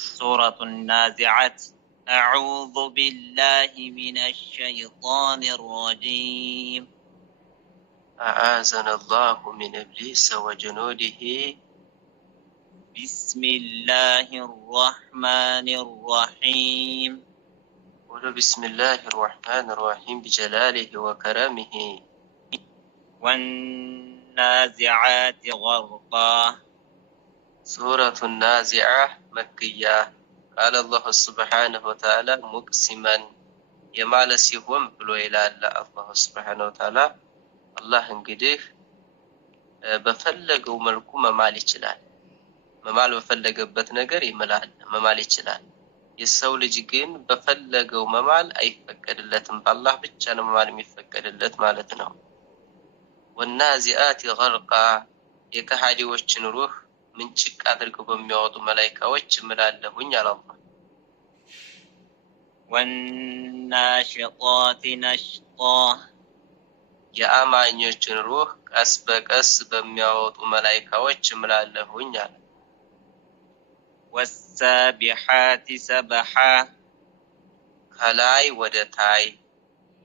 سورة النازعات. أعوذ بالله من الشيطان الرجيم. أعاذنا الله من إبليس وجنوده. بسم الله الرحمن الرحيم. قولوا بسم الله الرحمن الرحيم بجلاله وكرمه. والنازعات غرقا. سورة النازعة مكية. قال الله سبحانه وتعالى مقسما يمال سيهم بلو إلى الله سبحانه وتعالى. الله انقديه بفلق وملكو ممال يجلال. ممال بفلق بتنقر يملال ممال يجلال. የሰው ልጅ ግን በፈለገው መማል አይፈቀድለትም በአላህ ብቻ ነው መማል የሚፈቀድለት ማለት ነው። ወናዚአት ገርቃ የከሃዲዎችን ሩህ ምንጭቅ አድርገው በሚያወጡ መላእክቶች እምላለሁኝ አለ አላህ። ወናሽጣት ነሽጣ የአማኞችን ሩህ ቀስ በቀስ በሚያወጡ መላእክቶች እምላለሁኝ አለ። والسابحات سبحا ከላይ ወደ ታይ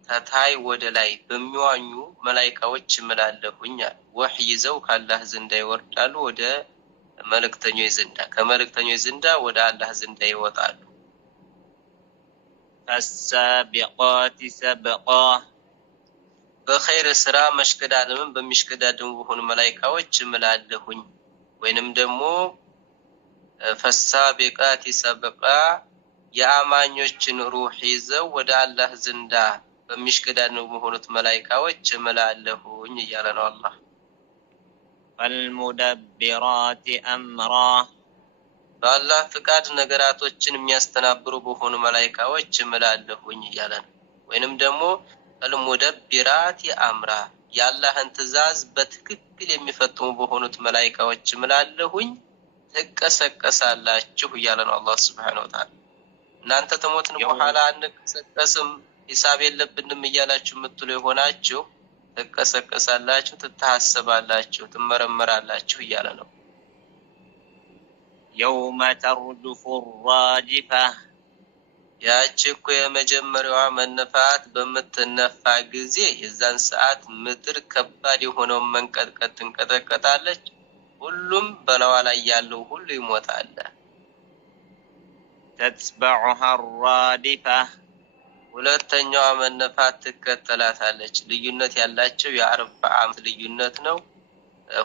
ተታይ ወደ ላይ በሚዋኙ መላእክቶች እምላለሁኝ አለ። ወህይ ይዘው ከአላህ ዘንድ ይወርዳሉ ወደ መልእክተኞች ዘንድ ከመልእክተኞች ዘንድ ወደ አላህ ዘንድ ይወጣሉ። فالسابقات سبقا በኸይር ስራ መሽቀዳደምን በሚሽቀዳደሙ በሆኑ መላእክቶች እምላለሁኝ። ወይንም ደግሞ فالسابقات سبقا የአማኞችን ሩህ ይዘው ወደ አላህ ዘንድ በሚሽቀዳደሙ በሆኑት መላእክቶች እምላለሁኝ እያለ ነው አላህ። فالمدبرات أمرا በአላህ ፍቃድ ነገራቶችን የሚያስተናብሩ በሆኑ መላእክቶች እምላለሁኝ እያለ ነው። ወይንም ደግሞ المدبرات أمرا የአላህን ትእዛዝ በትክክል የሚፈጽሙ በሆኑት መላእክቶች እምላለሁኝ ትቀሰቀሳላችሁ እያለ ነው አላህ Subhanahu Wa Ta'ala። እናንተ ተሞትን በኋላ አንቀሰቀስም ሂሳብ የለብንም እያላችሁ የምትሉ ይሆናችሁ ትቀሰቀሳላችሁ ትታሰባላችሁ ትመረመራላችሁ እያለ ነው። يوم ترجف الراجفة ያቺ እኮ የመጀመሪያዋ መነፋት በምትነፋ ጊዜ የዛን ሰዓት ምድር ከባድ የሆነው መንቀጥቀጥ ትንቀጠቀጣለች። ሁሉም በላዋ ላይ ያለው ሁሉ ይሞታል። تتبعها الرادفة ሁለተኛዋ መነፋት ትከተላታለች። ልዩነት ያላቸው የ40 ዓመት ልዩነት ነው።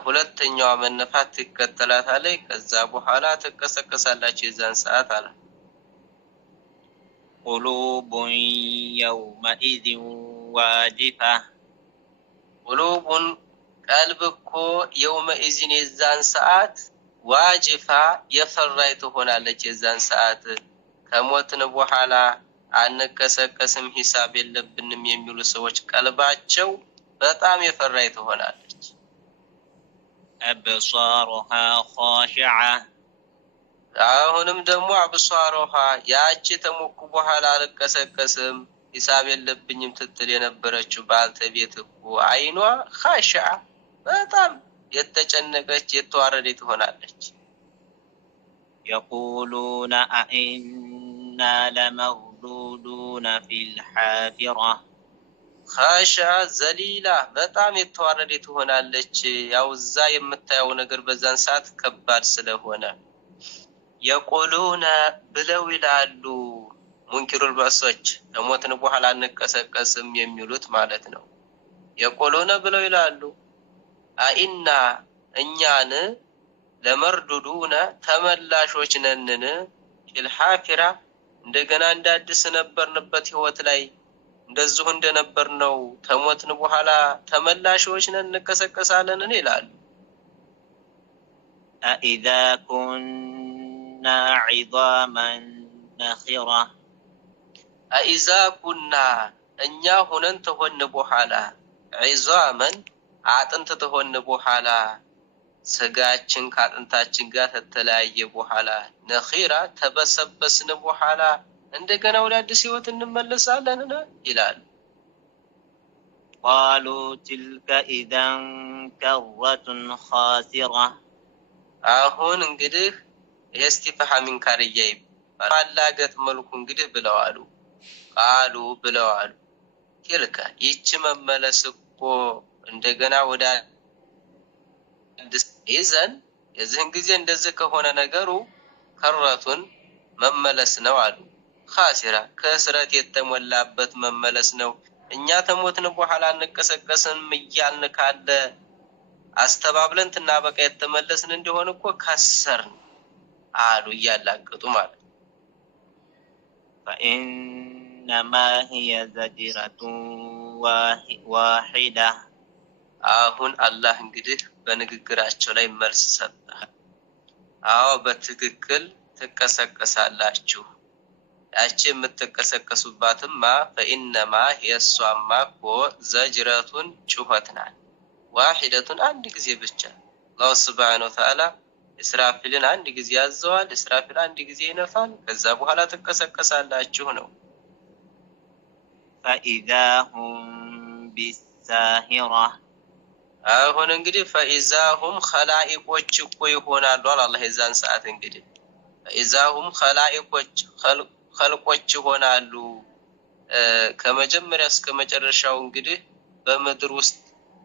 ሁለተኛዋ መነፋት ትከተላታለች። ከዛ በኋላ ትቀሰቀሳለች የዛን ሰዓት አለ። قلوب يومئذ واجفة قلوب ቀልብኮ የውመኢዝ የዛን ሰዓት ዋጅፋ የፈራይ ትሆናለች። የዛን ሰዓት ከሞትን በኋላ አንቀሰቀስም ሂሳብ የለብንም የሚሉ ሰዎች ቀልባቸው በጣም የፈራይ ትሆናለች። أبصارها خاشعة አሁንም ደግሞ አብሷሩሃ ያቺ ተሞኩ በኋላ አልቀሰቀስም ሂሳብ የለብኝም ትትል የነበረችው ባልተቤት እኮ አይኗ ኻሽዓ በጣም የተጨነቀች የተዋረደች ትሆናለች። يقولون أئنا لمردودون في الحافرة ኻሽዓ ዘሊላ በጣም የተዋረደች ትሆናለች። ያው እዛ የምታየው ነገር በዛን ሰዓት ከባድ ስለሆነ يقولون ብለው ይላሉ ሙንኪሩል ባሶች ከሞትን በኋላ አንቀሰቀስም የሚሉት ማለት ነው። يقولون ብለው ይላሉ አኢና እኛን ለመርዱዱና ተመላሾች ነንን ፊልሐፊራ እንደገና እንዳድስ ነበርንበት ህይወት ላይ እንደዚሁ እንደነበርነው ከሞትን በኋላ ተመላሾች ነን እንቀሰቀሳለን ይላሉ። أإذا كنا عظاما نخرة أإذا كنا እኛ ሆነን ተሆነ በኋላ عظاما አጥንት ተሆነ በኋላ ስጋችን ከአጥንታችን ጋር ተተለያየ በኋላ ነኺራ ተበሰበስን በኋላ እንደገና ወደ አዲስ ህይወት እንመለሳለን ይላል። قالوا تلك إذا كرة خاسرة አሁን እንግዲህ እስቲፍሃም ኢንካርያ ባላገጥ መልኩ እንግዲህ ብለዋሉ ቃሉ ብለዋሉ ትልካ ይህች መመለስ እኮ እንደገና ወደ አዲስ ይዘን የዚህን ጊዜ እንደዚህ ከሆነ ነገሩ ከረቱን መመለስ ነው አሉ ኻሲራ ከስረት የተሞላበት መመለስ ነው እኛ ተሞትን በኋላ እንቀሰቀስን እያልን ካለ አስተባብለን ትናበቃ የተመለስን እንደሆነ እኮ ከሰርን አሉ እያላገጡ ማለት فإنما هي زجرة واحدة አሁን አላህ እንግዲህ በንግግራቸው ላይ መልስ ሰጠ አዎ በትክክል ተቀሰቀሳላችሁ ያቺ የምትቀሰቀሱባትማ فإنما የሷማ እኮ ዘጅረቱን ጩኸትናል ዋሂደቱን አንድ ጊዜ ብቻ አላህ Subhanahu Wa Ta'ala እስራፊልን አንድ ጊዜ ያዘዋል እስራፊል አንድ ጊዜ ይነፋል ከዛ በኋላ ተቀሰቀሳላችሁ ነው فإذا هم بالساهرة አሁን እንግዲህ فإذا هم خلائقዎች እኮ ይሆናሉ አላህ የዛን ሰዓት እንግዲህ فإذا هم خلائقዎች خلቆች ይሆናሉ ከመጀመሪያ እስከ መጨረሻው እንግዲህ በመድር ውስጥ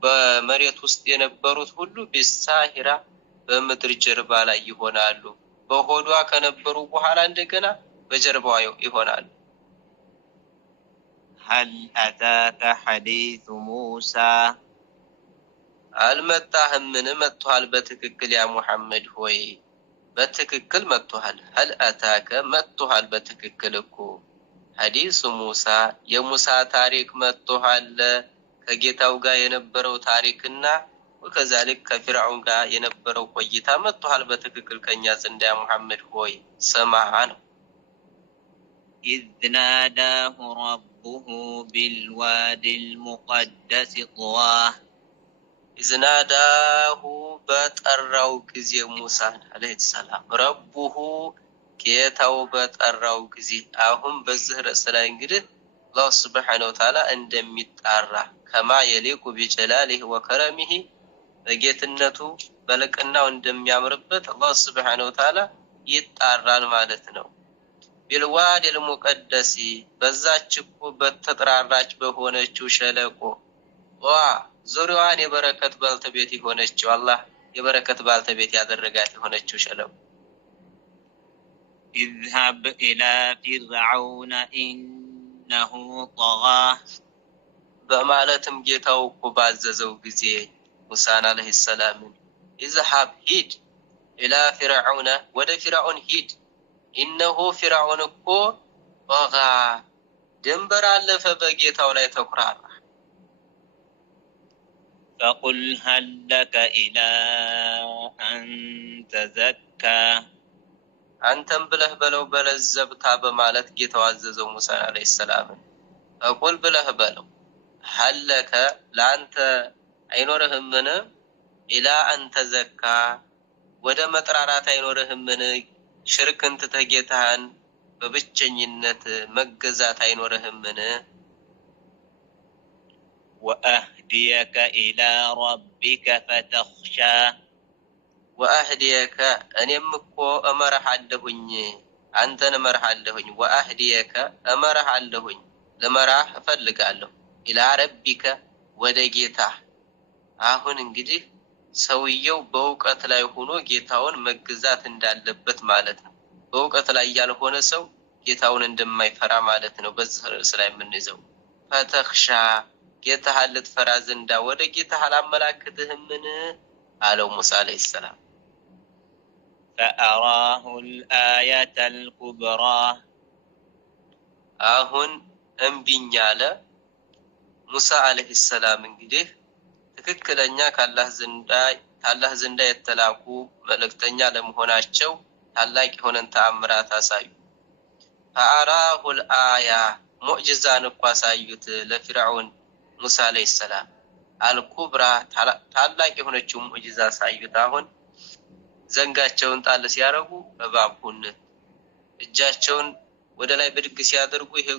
በመሬት ውስጥ የነበሩት ሁሉ ቢሳሂራ በመድር ጀርባ ላይ ይሆናሉ በሆዷ ከነበሩ በኋላ እንደገና በጀርባው ይሆናሉ هل أتاك حديث موسى አልመጣህም ምን መጥቷል በትክክል ያ ሙሐመድ ሆይ በትክክል መጥቷል هل أتاك መጥቷል በትክክል እኮ ሐዲስ ሙሳ የሙሳ ታሪክ መጥቷል ከጌታው ጋር የነበረው ታሪክና ወከዛልክ ከፍርዓውን ጋር የነበረው ቆይታ መጥቷል በትክክል ከኛ ዘንድ ያ ሙሐመድ ሆይ ሰማዓን إذ ناداه ربه بالوادي المقدس طوى إذ ناداه بطروا ጊዜ ሙሳ አለይሂ ሰላም ረቡሁ ጌታው በጠራው ጊዜ አሁን በዚህ ርዕስ ላይ እንግዲህ አላህ Subhanahu Wa Ta'ala እንደሚጣራ ከማ የሊቁ ቢጀላሊሂ ወከረሚሂ በጌትነቱ በልቅናው እንደሚያምርበት አላህ Subhanahu Wa Ta'ala ይጣራል ማለት ነው ቢልዋዲ المقدس በዛች እኮ በተጠራራች በሆነችው ሸለቆ ዋ ዙሪያዋን የበረከት ባልተቤት የሆነችው አላህ የበረከት ባልተቤት ያደረጋት የሆነችው ሸለቆ اذهب إلى فرعون إنه طغى በማለትም ጌታው እኮ ባዘዘው ጊዜ ሙሳን አለይሂ ሰላም اذهب ሂድ إلى فرعون ወደ فرعون ሂድ إنه فرعون እኮ طغى ድንበር አለፈ በጌታው ላይ ተኩራራ فقل هل لك إلى أن تزكى አንተም ብለህ በለው በለዘብታ በማለት ጌታው አዘዘው ሙሳ አለይሂ ሰላም فقل ብለህ በለው هل لك ላንተ አይኖርህም ምን إلى أن تزكى ወደ መጥራራት አይኖርህም ምን ሽርክን ተጌታን በብቸኝነት መገዛት አይኖርህም ምን وأهديك إلى ربك فتخشى وأهديك أنيم እኮ እመራሃለሁኝ አንተን እመራሃለሁኝ وأهديك እመራሃለሁኝ ለመራህ እፈልጋለሁ إلى ربك ወደ ጌታ አሁን እንግዲህ ሰውየው በእውቀት ላይ ሆኖ ጌታውን መግዛት እንዳለበት ማለት ነው በእውቀት ላይ ያልሆነ ሰው ጌታውን እንደማይፈራ ማለት ነው በዚህ ርዕስ ላይ የምንይዘው ፈተኽሻ ጌታህን ልትፈራ ዘንዳ ወደ ጌታህ አላመላክትህም ምን አለው ሙሳ አለይሂ ሰላም فأراه الآية الكبرى አሁን እምቢኝ አለ ሙሳ አለይሂ ሰላም እንግዲህ ትክክለኛ ካላህ ዘንዳ የተላኩ መልእክተኛ ለመሆናቸው ታላቅ የሆነን ተአምራት አሳዩ فأراه الآية ሙዕጂዛን እኮ አሳዩት ለፍርዓውን ሙሳ አለይሂ ሰላም አልኩብራ ታላቅ የሆነችው ሙዕጂዛ አሳዩት አሁን ዘንጋቸውን ጣል ሲያረጉ እባቡን እጃቸውን ወደ ላይ ብድግ ሲያደርጉ ይሄ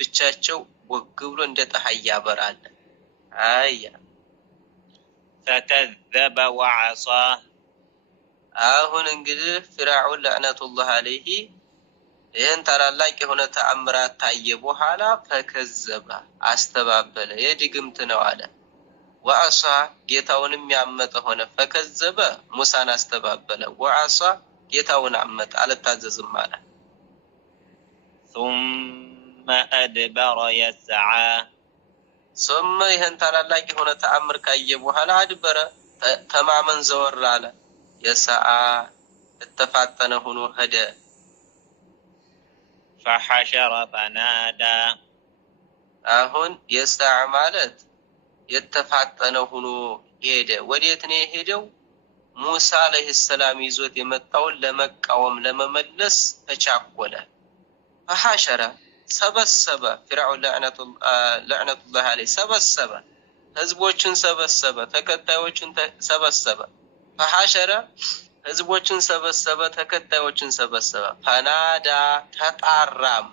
ብቻቸው ወግ ብሎ እንደ ፀሐይ ያበራል አያ فكذب وعصى አሁን እንግዲህ ፊርዓውን ለዕነቱላህ ዐለይሂ ይህን ታላላቅ የሆነ ተአምራት ታየ በኋላ ፈከዘበ አስተባበለ፣ የድግምት ነው አለ። ወዐሷ ጌታውንም ያመጠ ሆነ። ፈከዘበ ሙሳን አስተባበለ፣ ወዐሷ ጌታውን አመጠ አልታዘዝም አለ። ثم أدبر يسعى ثم ይህን ታላላቅ የሆነ ተአምር ካየ በኋላ አድበረ ተማመን ዘወር አለ። የሰዓ የተፋጠነ ሆኖ ሄደ። فحشر فنادى አሁን የሰዓ ማለት የተፋጠነ ሆኖ ሄደ። ወዴት ነው የሄደው? ሙሳ አለይሂ ሰላም ይዞት የመጣውን ለመቃወም ለመመለስ ተቻኮለ። ፈሐሸረ ሰበሰበ፣ ፊርዓውን ለዕነቱላህ ዐለይሂ ሰበሰበ፣ ህዝቦችን ሰበሰበ፣ ተከታዮችን ሰበሰበ። ፈሐሸረ ህዝቦችን ሰበሰበ፣ ተከታዮችን ሰበሰበ። ፈናዳ ተጣራም፣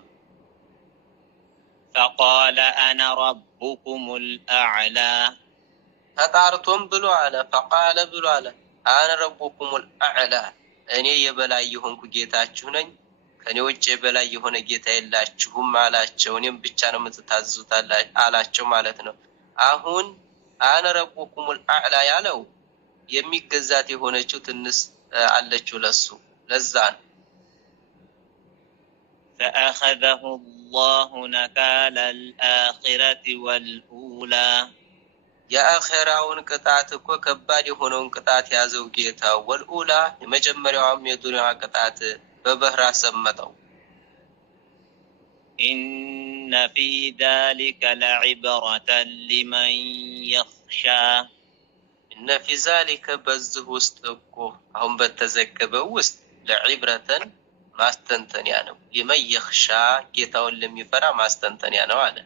فقال أنا ربكم الأعلى ተጣርቶም ብሎ አለ። ፈቃለ ብሎ አለ አነ ረቡኩሙል አዕላ፣ እኔ የበላይ የሆንኩ ጌታችሁ ነኝ፣ ከኔ ውጭ የበላይ የሆነ ጌታ የላችሁም አላቸው። እኔም ብቻ ነው የምትታዘዙት አላቸው ማለት ነው። አሁን አነ ረቡኩሙል አዕላ ያለው የሚገዛት የሆነችው ትንሽ አለችው ለሱ፣ ለዛ ነው። فأخذه الله نكال الآخرة والأولى የአኺራውን ቅጣት እኮ ከባድ የሆነውን ቅጣት ያዘው ጌታ። ወልኡላ የመጀመሪያውም የዱንያ ቅጣት በባህር አሰመጠው። إن في ذلك لعبرة لمن يخشى እነ ፊ ዛሊከ በዚህ ውስጥ እኮ አሁን በተዘገበው ውስጥ ለዒብረተን ማስተንተንያ ነው። ሊመን የኽሻ ጌታውን ለሚፈራ ማስተንተንያ ነው አለ።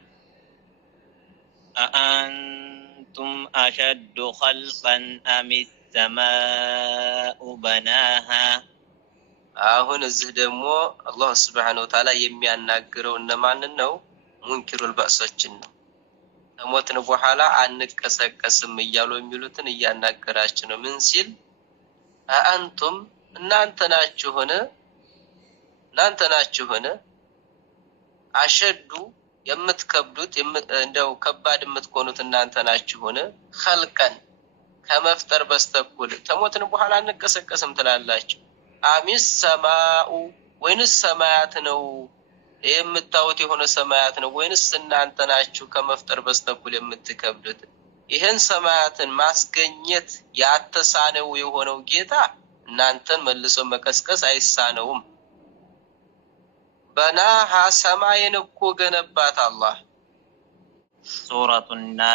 أأنتم أشد خلقا أم السماء بناها አሁን እዚህ ደግሞ አላህ ሱብሓነሁ ወተዓላ የሚያናግረው እነማንን ነው? ሙንኪሩል በእሶችን ነው። ከሞትን በኋላ አንቀሰቀስም እያሉ የሚሉትን እያናገራችሁ ነው። ምን ሲል አአንቱም እናንተ ናችሁን አሸዱ የምትከብዱት እንደው ከባድ የምትሆኑት እናንተ ናችሁን? ኸልቀን ከመፍጠር በስተኩል ከሞትን በኋላ አንቀሰቀስም ትላላችሁ። አሚስ ሰማኡ ወይንስ ሰማያት ነው የምታዩት የሆነ ሰማያት ነው? ወይንስ እናንተ ናችሁ ከመፍጠር በስተኩል የምትከብዱት? ይህን ሰማያትን ማስገኘት ያተሳነው የሆነው ጌታ እናንተን መልሶ መቀስቀስ አይሳነውም። በናሃ ሰማይን እኮ ገነባት አላህ። سورة الناس